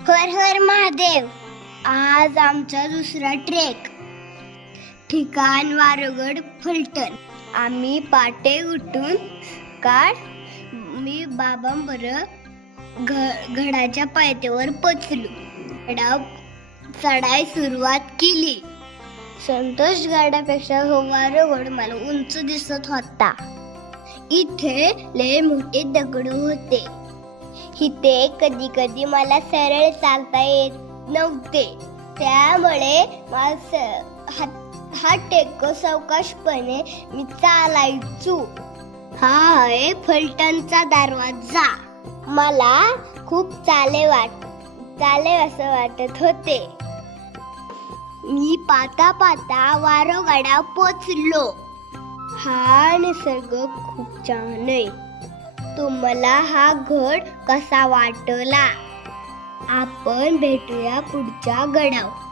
हर हर महादेव. आज आमचा दुसरा ट्रेक. ठिकाण वारगड फलटण. आम्ही पाटे उठून मी बाबांबरोबर गडाच्या पायथ्यावर पोचलो. चढाई सुरुवात केली. संतोष गडापेक्षा वारगड मला उंच दिसत होता. इथे लय मोठे दगड होते. इथे कधी कधी मला सरळ चालता येत नव्हते. त्यामुळे हा टेक सावकाशपणे मी चालायचो. हा आहे फलटणचा दरवाजा. मला खूप चाले असं वाटत होते. मी पाता वारगडावर पोचलो. हा निसर्ग खूप छान आहे. तुम्हाला हा गड कसा वाटला? आपण भेटूया पुढच्या गडावर.